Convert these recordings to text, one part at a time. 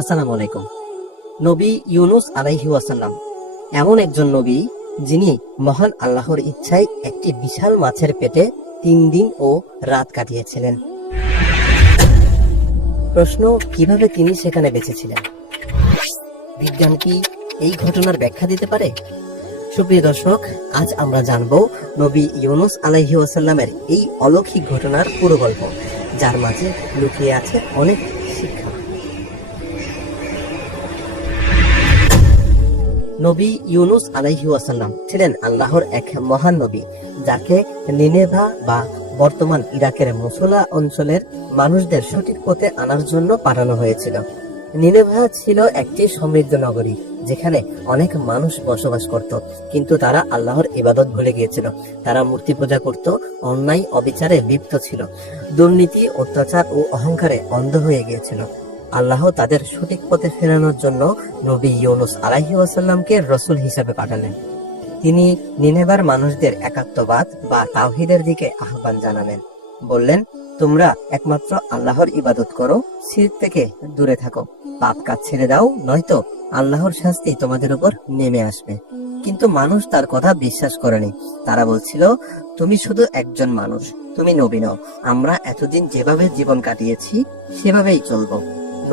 আসসালামু আলাইকুম। নবী ইউনুস আলাইহি ওয়াসাল্লাম এমন একজন নবী যিনি মহান আল্লাহর ইচ্ছায় একটি বিশাল মাছের পেটে 3 দিন ও রাত কাটিয়েছিলেন। প্রশ্ন, কিভাবে তিনি সেখানে বেঁচেছিলেন? বিজ্ঞান কি এই ঘটনার ব্যাখ্যা দিতে পারে? সুপ্রিয় দর্শক, আজ আমরা জানব নবী ইউনুস আলাইহি ওয়াসাল্লামের এই অলৌকিক ঘটনার পুরো গল্প, যার মাঝে লুকিয়ে আছে অনেক শিক্ষা। নবী ইউনুস আলাইহি ওয়াসাল্লাম ছিলেন আল্লাহর এক মহান নবী, যাকে নিনেভা বা বর্তমান ইরাকের মুসলা অঞ্চলের মানুষদের সঠিক পথে আনার জন্য পাঠানো হয়েছিল। নিনেভা ছিল একটি সমৃদ্ধ নগরী, যেখানে অনেক মানুষ বসবাস করত, কিন্তু তারা আল্লাহর ইবাদত ভুলে গিয়েছিল। তারা মূর্তি পূজা করত, অন্যায় অবিচারে লিপ্ত ছিল, দুর্নীতি, অত্যাচার ও অহংকারে অন্ধ হয়ে গিয়েছিল। আল্লাহ তাদের সঠিক পথে ফেরানোর জন্য নবী ইউনুস আলাইহি ওয়াসাল্লামকে রসুল হিসাবে পাঠালেন। তিনি নিনেভার মানুষদের একাত্মবাদ বা তাওহীদের দিকে আহ্বান জানালেন। বললেন, তোমরা একমাত্র আল্লাহর ইবাদত করো, শিরক থেকে দূরে থাকো, পাপ কাজ ছেড়ে দাও, নয়তো আল্লাহর শাস্তি তোমাদের উপর নেমে আসবে। কিন্তু মানুষ তার কথা বিশ্বাস করেনি। তারা বলছিল, তুমি শুধু একজন মানুষ, তুমি নবী নও। আমরা এতদিন যেভাবে জীবন কাটিয়েছি সেভাবেই চলবো।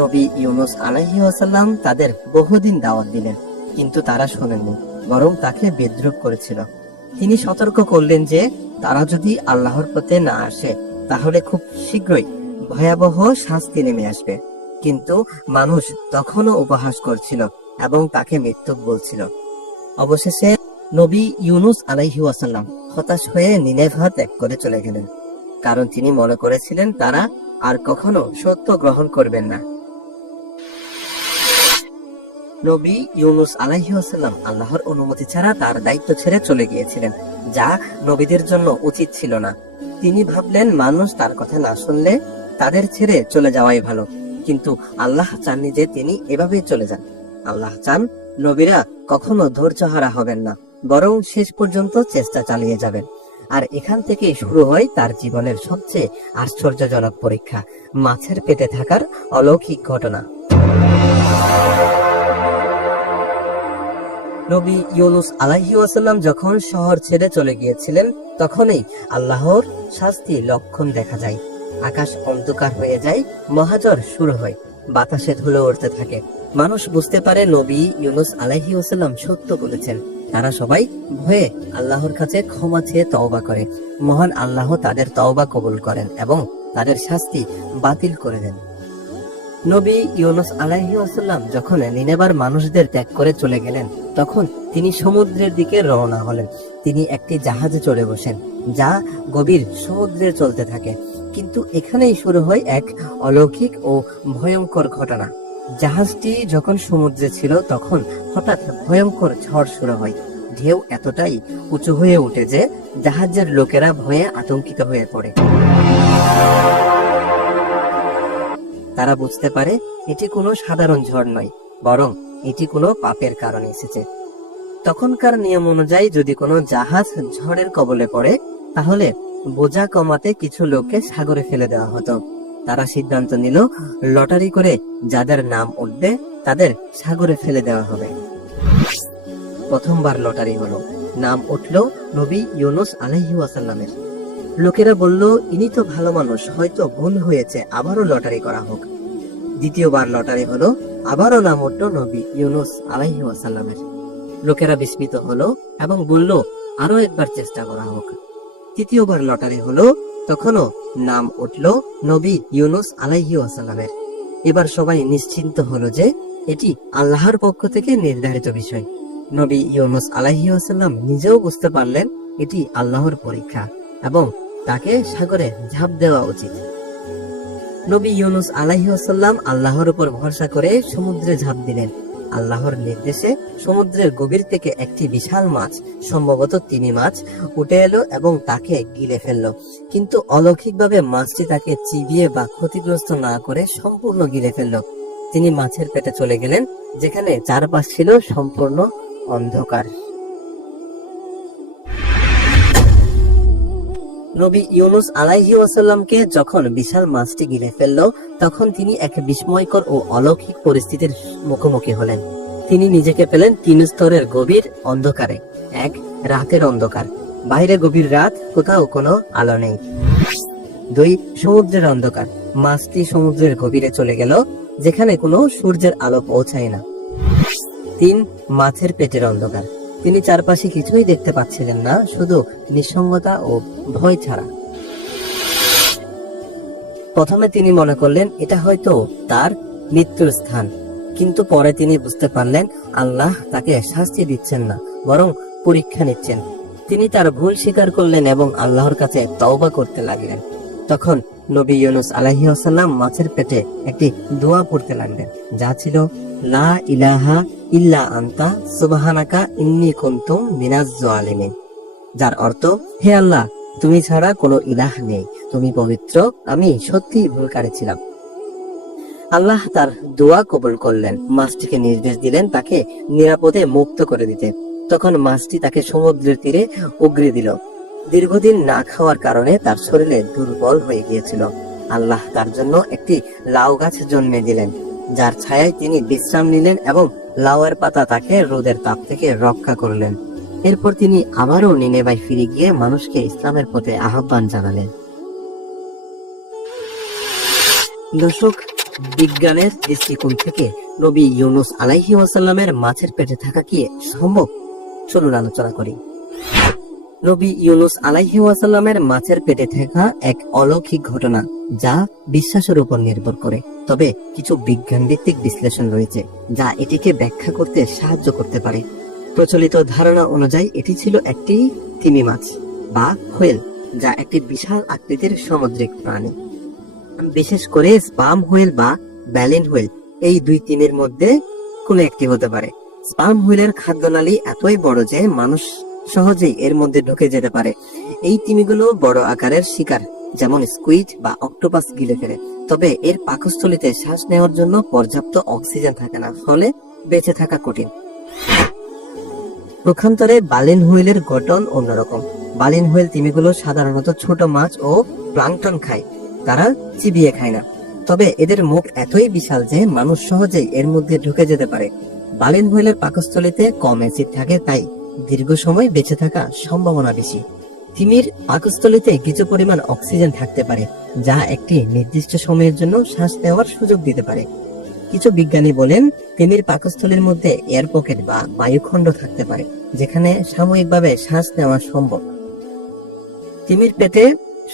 নবী ইউনুস আলাইহি ওয়াসাল্লাম তাদের বহুদিন দাওয়াত দিলেন, কিন্তু তারা শোনেননি, বরং তাকে বিদ্রুপ করেছিল। তিনি সতর্ক করলেন যে তারা যদি আল্লাহর পথে না আসে তাহলে খুব শীঘ্রই ভয়াবহ শাস্তি নেমে আসবে। কিন্তু মানুষ তখনও উপহাস করছিল এবং তাকে মিথ্যুক বলছিল। অবশেষে নবী ইউনুস আলাইহি ওয়াসাল্লাম হতাশ হয়ে নিনেভা ত্যাগ করে চলে গেলেন, কারণ তিনি মনে করেছিলেন তারা আর কখনো সত্য গ্রহণ করবেন না। নবী ইউনুস আলাইহি ওয়াসাল্লাম আল্লাহর অনুমতি ছাড়া তার দায়িত্ব ছেড়ে চলে গিয়েছিলেন, যা নবীদের জন্য উচিত ছিল না। তিনি ভাবলেন, মানুষ তার কথা না শুনলে তাদের ছেড়ে চলে যাওয়াই ভালো। কিন্তু আল্লাহ চাননি যে তিনি এভাবেই চলে যান। আল্লাহ চান নবীরা কখনো ধৈর্যহারা হবেন না, বরং শেষ পর্যন্ত চেষ্টা চালিয়ে যাবেন। আর এখান থেকেই শুরু হয় তার জীবনের সবচেয়ে আশ্চর্যজনক পরীক্ষা, মাছের পেটে থাকার অলৌকিক ঘটনা। নবী ইউনুস আলাইহি ওয়াসাল্লাম যখন শহর ছেড়ে চলে গিয়েছিলেন, তখনই আল্লাহর শাস্তি লক্ষণ দেখা যায়। আকাশ অন্ধকার হয়ে যায়, মহাঝড় শুরু হয়, বাতাসে ধুলো উড়তে থাকে। মানুষ বুঝতে পারে নবী ইউনুস আলাইহি ওয়াসাল্লাম সত্য বলেছেন। তারা সবাই ভয়ে আল্লাহর কাছে ক্ষমা চেয়ে তওবা করে। মহান আল্লাহ তাদের তওবা কবুল করেন এবং তাদের শাস্তি বাতিল করে দেন। নবী ইউনুস আলাইহি ওয়াসাল্লাম যখন নিনেভার মানুষদের ত্যাগ করে চলে গেলেন, তখন তিনি সমুদ্রের দিকে রওনা হলেন। তিনি একটি জাহাজে চড়ে বসেন, যা গভীর সমুদ্রে চলতে থাকে। কিন্তু এখানেই শুরু হয় এক অলৌকিক ও ভয়ঙ্কর ঘটনা। জাহাজটি যখন সমুদ্রে ছিল, তখন হঠাৎ ভয়ঙ্কর ঝড় শুরু হয়। ঢেউ এতটাই উঁচু হয়ে ওঠে যে জাহাজের লোকেরা ভয়ে আতঙ্কিত হয়ে পড়ে। তারা বুঝতে পারে এটি কোনো সাধারণ ঝড় নয়, বরং এটি কোনো পাপের কারণে এসেছে। তখনকার নিয়ম অনুযায়ী যদি কোনো জাহাজ ঝড়ের কবলে পড়ে, তাহলে বোঝা কমাতে কিছু লোককে সাগরে ফেলে দেওয়া হতো। তারা সিদ্ধান্ত নিল, লটারি করে যাদের নাম উঠবে তাদের সাগরে ফেলে দেওয়া হবে। প্রথমবার লটারি হলো, নাম উঠল নবী ইউনুস আলাইহি ওয়াসাল্লামের। লোকেরা বলল, ইনি তো ভালো মানুষ, হয়তো ভুল হয়েছে, আবারও লটারি করা হোক। দ্বিতীয়বার লটারি হলো, আবারও নাম উঠল নবী ইউনুস আলাইহি ওয়াসাল্লামের। লোকেরা বিস্মিত হলো এবং বলল, আরো একবার চেষ্টা করা হোক। তৃতীয়বার লটারি হলো, তখনও নাম উঠল নবী ইউনুস আলাইহি ওয়াসাল্লামের। এবার সবাই নিশ্চিন্ত হলো যে এটি আল্লাহর পক্ষ থেকে নির্ধারিত বিষয়। নবী ইউনুস আলাইহি ওয়াসাল্লাম নিজেও বুঝতে পারলেন এটি আল্লাহর পরীক্ষা এবং তাকে সাগরে ঝাঁপ দেওয়া উচিত। নবী ইউনুস আলাইহি ওয়াসাল্লাম আল্লাহর উপর ভরসা করে সমুদ্রে ঝাঁপ দিলেন। আল্লাহর নির্দেশে সমুদ্রের গভীর থেকে একটি বিশাল মাছ, সম্ভবত তিমি মাছ, উঠে এলো এবং তাকে গিলে ফেললো। কিন্তু অলৌকিকভাবে মাছটি তাকে চিবিয়ে বা ক্ষতিগ্রস্ত না করে সম্পূর্ণ গিলে ফেললো। তিনি মাছের পেটে চলে গেলেন, যেখানে চারপাশ ছিল সম্পূর্ণ অন্ধকার। নবী ইউনুস আলাইহি ওয়াসাল্লামকে যখন বিশাল মাছটি গিলে ফেললো, তখন তিনি এক বিস্ময়কর ও অলৌকিক পরিস্থিতির মুখোমুখি হলেন। তিনি নিজেকে পেলেন 3 স্তরের গভীর অন্ধকারে, এক রাতের অন্ধকার, বাইরে গভীর রাত, কোথাও কোনো আলো নেই। 2 সমুদ্রের অন্ধকার, মাছটি সমুদ্রের গভীরে চলে গেল, যেখানে কোনো সূর্যের আলো পৌঁছায় না। 3 মাছের পেটের অন্ধকার, তিনি চারপাশে কিছুই দেখতে পাচ্ছিলেন না, শুধু নিঃসঙ্গতা ও ভয় ছাড়া। প্রথমে তিনি মনে করলেন এটা হয়তো তার মৃত্যুর স্থান, কিন্তু পরে তিনি বুঝতে পারলেন আল্লাহ তাকে শাস্তি দিচ্ছেন না, বরং পরীক্ষা নিচ্ছেন। তিনি তার ভুল স্বীকার করলেন এবং আল্লাহর কাছে তওবা করতে লাগলেন। তখন নবী ইউনুস আলাইহিস সালাম মাছের পেটে একটি দোয়া পড়তে লাগলেন, যা ছিল লা ইলাহা ইল্লা আনতা সুবহানাকা ইন্নী কুনতু মিনাজ জালিমিন, যার অর্থ হে আল্লাহ, তুমি ছাড়া কোনো ইলাহ নেই, তুমি পবিত্র, আমি সত্যিই ভুলকারী ছিলাম। আল্লাহ তার দোয়া কবুল করলেন। মাছটিকে নির্দেশ দিলেন তাকে নিরাপদে মুক্ত করে দিতে। তখন মাছটি তাকে সমুদ্রের তীরে উগরে দিল। দীর্ঘদিন না খাওয়ার কারণে তার শরীরে দুর্বল হয়ে গিয়েছিল। আল্লাহ তার জন্য একটি লাউ গাছ জন্মে দিলেন, যার ছায়ায় তিনি বিশ্রাম নিলেন এবং লাউয়ের পাতা তাকে রোদের তাপ থেকে রক্ষা করলেন। এরপর তিনি আবারও নিনেভায় ফিরে গিয়ে মানুষকে ইসলামের পথে আহ্বান জানালেন। দর্শক, বিজ্ঞানের দৃষ্টিকোণ থেকে নবী ইউনুস আলাইহিস সালামের মাছের পেটে থাকা কি সম্ভব? চলুন আলোচনা করি। নবী ইউনুস আলাইহিস সালামের মাছের পেটে থাকা এক অলৌকিক ঘটনা, যা বিশ্বাসের উপর নির্ভর করে। তবে কিছু বিজ্ঞান ভিত্তিক বিশ্লেষণ রয়েছে যা এটিকে ব্যাখ্যা করতে সাহায্য করতে পারে। প্রচলিত ধারণা অনুযায়ী এটি ছিল একটি তিমি মাছ বা হোয়েল, যা একটি বিশাল আকৃতির সামুদ্রিক প্রাণী। বিশেষ করে স্পাম হুইল বা ব্যালেন হুইল, এই 2 তিমির মধ্যে কোনো একটি হতে পারে। স্পাম হুইলের খাদ্যনালী এতই বড় যে মানুষ সহজেই এর মধ্যে ঢুকে যেতে পারে। এই তিমিগুলো বড় আকারের শিকার, যেমন স্কুইড বা অক্টোপাস গিলে ফেলে। তবে এর পাকস্থলীতে শ্বাস নেওয়ার জন্য পর্যাপ্ত অক্সিজেন থাকে না, ফলে বেঁচে থাকা কঠিন। পক্ষান্তরে বালেন হুইলের গঠন অন্যরকম। বালেন হুইল তিমিগুলো সাধারণত ছোট মাছ ও প্লাঙ্কটন খায়, তারা চিবিয়ে খায় না। তবে এদের মুখ এতই বিশাল যে মানুষ সহজেই এর মধ্যে ঢুকে যেতে পারে। বালেন হুইলের পাকস্থলীতে কম অ্যাসিড থাকে, তাই দীর্ঘ সময় বেঁচে থাকা সম্ভাবনা বেশি। তিমির পাকস্থলীতে কিছু পরিমাণ অক্সিজেন থাকতে পারে, যা একটি নির্দিষ্ট সময়ের জন্য শ্বাস নেওয়ার সুযোগ দিতে পারে। কিছু বিজ্ঞানী বলেন তিমির পাকস্থলীর মধ্যে এয়ার পকেট বা বায়ুখণ্ড থাকতে পারে, যেখানে সাময়িকভাবে শ্বাস নেওয়া সম্ভব। তিমির পেটে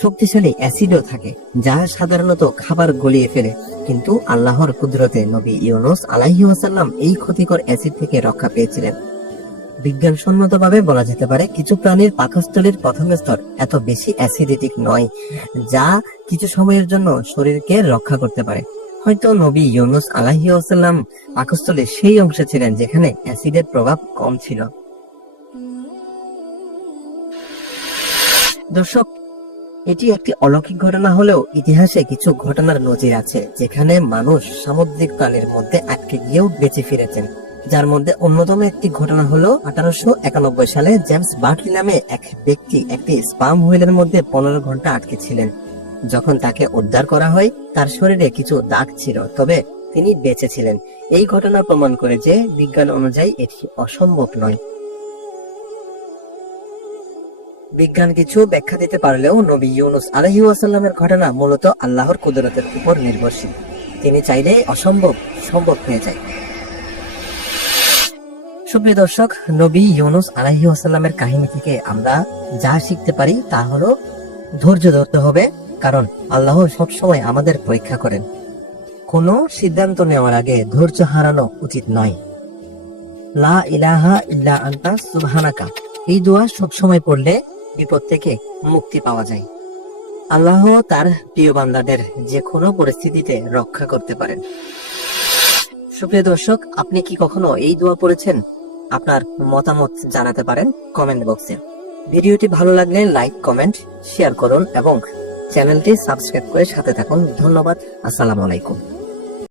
শক্তিশালী অ্যাসিডও থাকে, যা সাধারণত খাবার গলিয়ে ফেলে, কিন্তু আল্লাহর কুদরতে নবী ইউনুস আলাইহিস সালাম এই ক্ষতিকর অ্যাসিড থেকে রক্ষা পেয়েছিলেন। বিজ্ঞানসম্মতভাবে বলা যেতে পারে কিছু প্রাণীর পাকস্থলীর প্রথম স্তর এত বেশি অ্যাসিডিক নয়, যা কিছু সময়ের জন্য শরীরকে রক্ষা করতে পারে। হয়তো নবী ইউনুস আলাইহিস সালাম পাকস্থলীর সেই অংশে ছিলেন যেখানে অ্যাসিডের প্রভাব কম ছিল। দর্শক, এটি একটি অলৌকিক ঘটনা হলেও ইতিহাসে কিছু ঘটনার নজির আছে যেখানে মানুষ সামুদ্রিক প্রাণীর মধ্যে আটকে গিয়েও বেঁচে ফিরেছেন। যার মধ্যে অন্যতম একটি ঘটনা হলো 1891 সালে জেমস বার্টলি নামে এক ব্যক্তি একটি স্পাম হুইলের মধ্যে 15 ঘন্টা আটকে ছিলেন। যখন তাকে উদ্ধার করা হয়, তার শরীরে কিছু দাগ ছিল, তবে তিনি বেঁচে ছিলেন। এই ঘটনা প্রমাণ করে যে বিজ্ঞান অনুযায়ী এটি অসম্ভব নয়। বিজ্ঞান কিছু ব্যাখ্যা দিতে পারলেও নবী ইউনুস আলাইহিস সালামের ঘটনা মূলত আল্লাহর কুদরতের উপর নির্ভরশীল। তিনি চাইলে অসম্ভব সম্ভব হয়ে যায়। সুপ্রিয় দর্শক, নবী ইউনুস আলাইহিস সালামের কাহিনী থেকে আমরা যা শিখতে পারি তা হলো ধৈর্য ধরতে হবে, কারণ আল্লাহ সবসময় আমাদের পরীক্ষা করেন। কোনো সিদ্ধান্ত নেওয়ার আগে ধৈর্য হারানো উচিত নয়। লা ইলাহা ইল্লা আনতা সুবহানাকা, এই দোয়া সবসময় পড়লে বিপদ থেকে মুক্তি পাওয়া যায়। আল্লাহ তার প্রিয় বান্দাদের যে কোনো পরিস্থিতিতে রক্ষা করতে পারেন। সুপ্রিয় দর্শক, আপনি কি কখনো এই দোয়া পড়েছেন? আপনার মতামত জানাতে পারেন কমেন্ট বক্সে। ভিডিওটি ভালো লাগলে লাইক, কমেন্ট, শেয়ার করুন এবং চ্যানেলটি সাবস্ক্রাইব করে সাথে থাকুন। ধন্যবাদ। আসসালামু আলাইকুম।